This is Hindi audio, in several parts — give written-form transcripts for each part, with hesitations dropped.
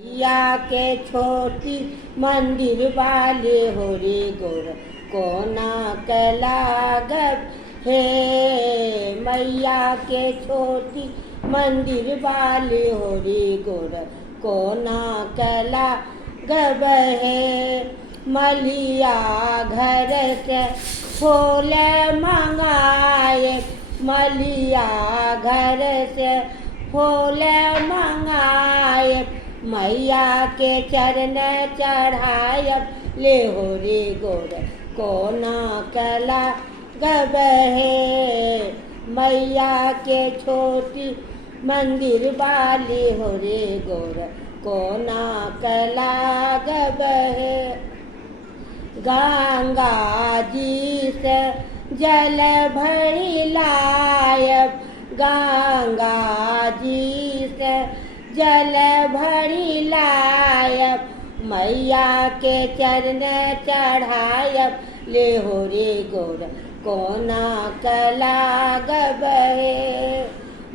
या के छोटी मंदिर वाले हो रे गोर कोना कलागब हे मैया के छोटी मंदिर वाले हो रे गोर कोना कला गब है मलिया घर से फूल मंगाए मलिया घर से फूल मंगाए मैया के चरण चढ़ायब ले हो रे गोर कोना कला गब है मैया के छोटी मंदिर वाली हो रे गोर कोना कला गब है गंगा जी से जल भरी लायब गंगा जी से जल भरी लायब मैया के चरण चढ़ायब ले हो रे गोर कोना कला गब है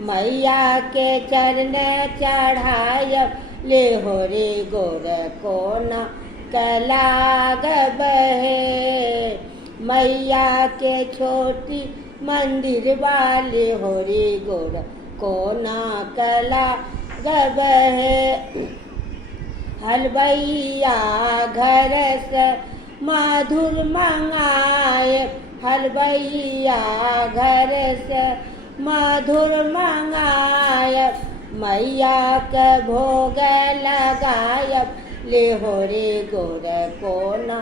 मैया के चरण चढ़ायब ले हो रे गोर कोना कला गब है मैया के छोटी मंदिर वाले हो रे गोर कोना कला गब है हलवैया घर से माधुर मंगाए हलवैया घर से माधुर मंगाए मैया के भोग लगायब ले हो रे गोर कोना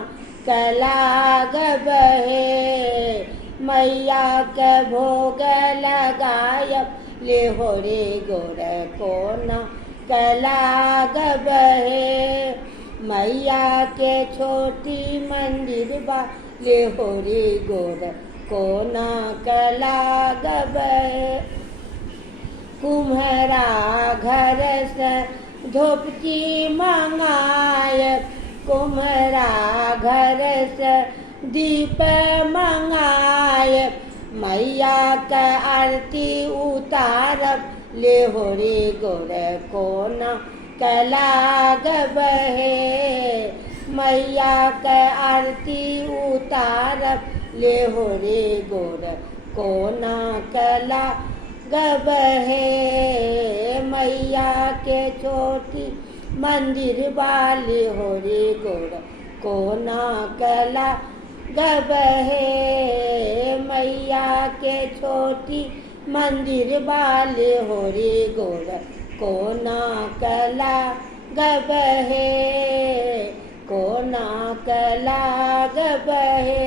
कला गब है मैया के भोग लगायब ले हो रे गोर कोना कला गब है मैया के छोटी मंदिर वाले हो रे गोर कोना कला गब है कुम्हरा घर से धोपची मंगाए कुम्हरा घर से दीप मंगाए मैया का आरती उतारब ले हो रे गोर कोना कला गब है मैया का आरती उतारब ले हो रे गोर कोना कला गब है मैया के छोटी मंदिर वाले हो रे गोर कोना कला गब है मैया के छोटी मंदिर वाले हो रे गोर कोना कला गब है कोना कला गब है।